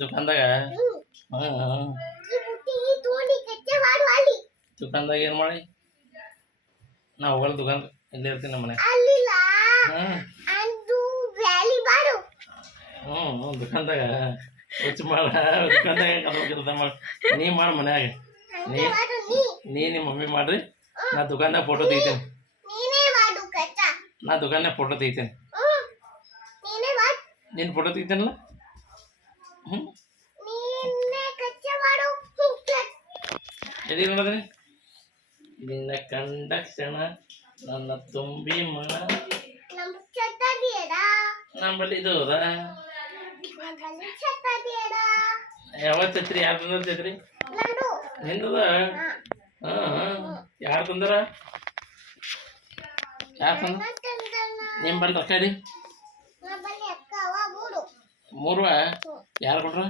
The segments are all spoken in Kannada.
ದುಕಾನ್ದಾಗ ದುಕಾನ್ದಾಗ ಏನು ಮಾಡಿ? ನಾ ಹೋಗಲ್ಲ ದುಕಾನ್ ಇಲ್ಲೇ ಇರ್ತೀನಿ ನಮ್ಮ ಮನೆ ಹ್ಞೂ ದುಕಾನ್ದಾಗ ಹುಚ್ಚು ಮಾಡ. ದುಕಾನ್ದಾಗ ಕೆಲಸ ಮಾಡಿ. ನೀ ಮಾಡಿ ಮನ್ಯಾಗ. ನೀ ನೀ. ನಿಮ್ಮ ಮಮ್ಮಿ ಮಾಡ್ರಿ. ನಾ ದುಕಾನ್ದಾಗ ಫೋಟೋ ತೆಗಿತೇನೆ. ನಾ ದುಕಾನ್ದಾಗ ಫೋಟೋ ತೆಗಿತೇನೆ. ನೀನು ಫೋಟೋ ತೆಗಿತೀನಲ್ಲ? ಹ್ಞೂ ನೀನೇ ಕಚ್ಚ ಮಾಡು ಹ್ಮ್, ಕಚ್. ಎಲ್ಲಿ ನೋಡಿದ್ರಿ? ನಿನ್ನ ಕಂಡ ಕ್ಷಣ ನನ್ನ ತುಂಬಿ ಮನ. ನಮ್ಮಲ್ಲಿ ಇದು ಹೌದಾ ನಮ್ಮಲ್ಲಿ ಚತ್ತದಿಯಡ ಯಾವತ್ತು ಐತ್ರಿ ಯಾರು ತಂದೈತ್ರಿ ನಂದು ನಿಂದದ? ಹಾ ಯಾರು ತಂದಾರ? ಯಾರು ತಂದ? ನಿಮ್ಮ ಬಂದು ರೊಕ್ಕ ಮೂರುವ? ಯಾರು ಕೊಡ್ರ?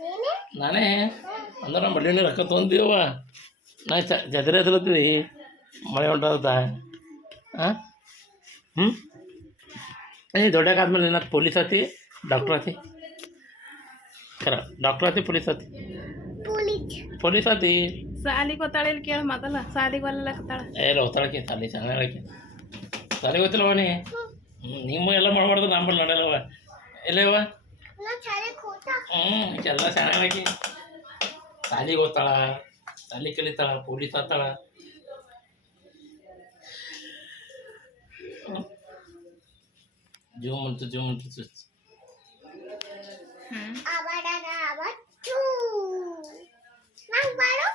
ನೀನೇ? ನಾನೇ. ಅಂದ್ರೆ ನಮ್ಮ ಬಳ್ಳಿ ರೊಕ್ಕ ತೊಗೊಂತೀವ ನಾ ಚ ಜದ್ರೆ ಹತ್ರತ್ತೀವಿ ಮಳೆ ಹೊಂಟದ ಹಾಂ ಹ್ಞೂ ಏ ದೊಡ್ಡಕ್ಕಾದ್ಮೇಲೆ ಏನಾದ್ರು ಪೊಲೀಸ್ ಆತಿ ಡಾಕ್ಟ್ರ್ ಆತಿ. ಖರ ಡಾಕ್ಟ್ರ್ ಆತಿ ಪೊಲೀಸ್ ಆತಿ. ಪೊಲೀಸ್. ಆತಿ. ಸಾಲಿಗೆ ಗೊತ್ತಾಳ ಇಲ್ಲಿ ಕೇಳ ಮೊದಲ. ಸಾಲಿಗೆ ಒಲ್ಲಕತ್ತಾಳ ಏ ಹೋಗ್ತಾಳಕ್ಕೆ ಸಾಲಿ ಚೆನ್ನಾಗಿ ಹೇಳಕ್ಕೆ ಸಾಲಿಗೆ ಗೊತ್ತಿಲ್ಲವ ನೀ. ಹ್ಞೂ ನಿಮ್ಮ ಎಲ್ಲ ಮಾಡ್ಬಾರ್ದು ನಮ್ಮಲ್ಲಿ ನಡೆಯಲ್ಲವ ಎಲ್ಲೇವ ನಾ ಶಾಲೆಗೆ ಹೋತ ಹ್ಞೂ ಎಲ್ಲ ಚೆನ್ನಾಗಿ ಸಾಲಿಗೆ ಓದ್ತಾಳ ಸಾಲಿ ಕಲಿತಾಳ ಪೊಲೀಸ್ ಆಗ್ತಾಳ ಜೀವ ಮಂತು ಜೀವ ಮಂತು ಚುಚ್ ಹ್ಮ್ ಅಬಡದ ಅಬಚ್ಚು ನಂಗ್ ಬಾಳು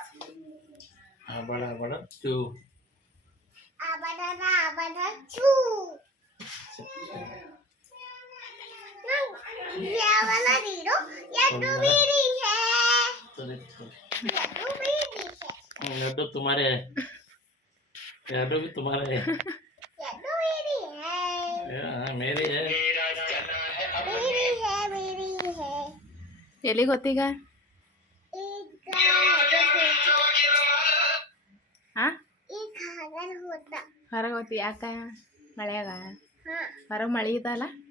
ಬೇಡ ಬೇಡ ಚೂ ಅಬಡದ ಅಬಡಚ್ಚು ನಂಗ್ ಯಾವಲ ನೀರು ಎದ್ದು ಬೀರಿ ಹೇ ಸರಿ ಸರಿ ಎದ್ದು ಬೀರಿ ಹೇ ಹ್ಞೂ ಎರಡು ತುಮಾರೆ ಎರಡು भी तुम्हारे ಎದ್ದು ಬೀರಿ ಹೇ हाँ, मेरे है ಬೀರಿ ಹೇ ಬೀರಿ ಹೇ ಎಲ್ಲಿಗೆ ಗೊತ್ತೀಗ ಈಗ ಹಾಂ ಈಗ ಹಾಗಲ್ ಹೋದ ಹೊರಗೆ ಹೋಗ್ತಿ ಯಾಕ ಮಳೆಯಾಗ ಹಾ ಹೊರಗೆ ಮಳೆ ಇದಲ್ಲ ಒಳಗೆ ಹೋದ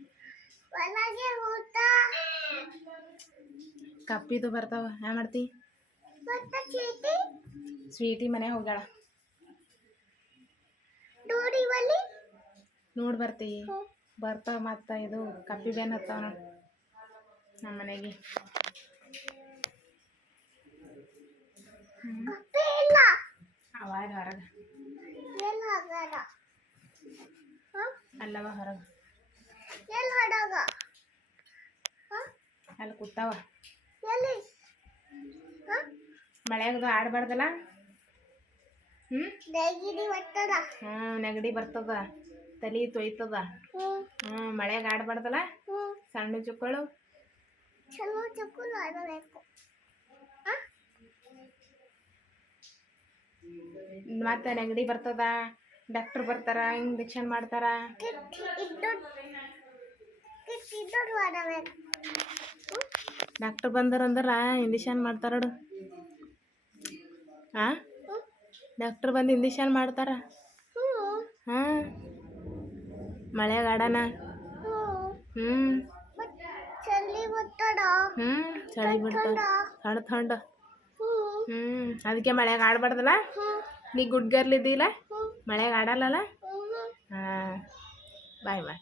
ಕಪ್ಪಿದು ಬರ್ತಾವ. ಏನ್ ಮಾಡ್ತಿ? ಸ್ವೀಟಿ ಮನೆ ಹೋಗ್ಯಾಳ. ನೋಡಿ ಬರ್ತಿ. ಬರ್ತಾವ ಮತ್ತ ಇದು ಕಪ್ಪಿ ಬೇನ್ ಹತ್ತಾವ ನೋಡಿ ನಮ್ಮ ಮನೆಗೆ. ಅವಾಗ ಹೊರಗೆ. ಅಲ್ಲವ ಹೊರಗೆ. ಅಲ್ಲಿ ಕೂತಾವ. ಎಲ್ಲಿ? ಹಾ? ಮಳೆಯಾಗದು ಆಡಬಾರ್ದಲ್ಲ? ಹ್ಞೂ ನೆಗಿಡಿ ಬರ್ತದ? ತಲೆ ತೊಯ್ತದ. ಹ್ಞೂ ಮಳೆಯಾಗ ಆಡಬಾರ್ದಲ್ಲ? ಸಣ್ಣ ಚುಕ್ಕಳು. ಮತ್ತೆ ನೆಗಡಿ ಬರ್ತದ? ಡಾಕ್ಟರ್ ಬರ್ತಾರ ಇಂಜೆಕ್ಷನ್ ಮಾಡ್ತಾರ? ಡಾಕ್ಟ್ರ್ ಬಂದಾರಂದ್ರ ಇಂಜೆಕ್ಷನ್ ಮಾಡ್ತಾರ ನೋಡು. ಹಾಂ ಡಾಕ್ಟ್ರ್ ಬಂದು ಇಂಜೆಕ್ಷನ್ ಮಾಡ್ತಾರ. ಹಾ? ಆಡೋಣ ಹ್ಮ್. ಹ್ಞೂ ಹ್ಞೂ ಚಳಿ ಬಿಡ್ತಾವ. ಥಂಡ ಹ್ಞೂ ಅದಕ್ಕೆ ಮಳೆಯಾಗ ಆಡಬಾರ್ದಲ್ಲ ನೀ ಗುಡ್ ಗರ್ಲ್ ಮಳೆಯಾಗ ಆಡಲ್ಲಲ್ಲ ಹಾಂ. ಬಾಯ್ ಬಾಯ್.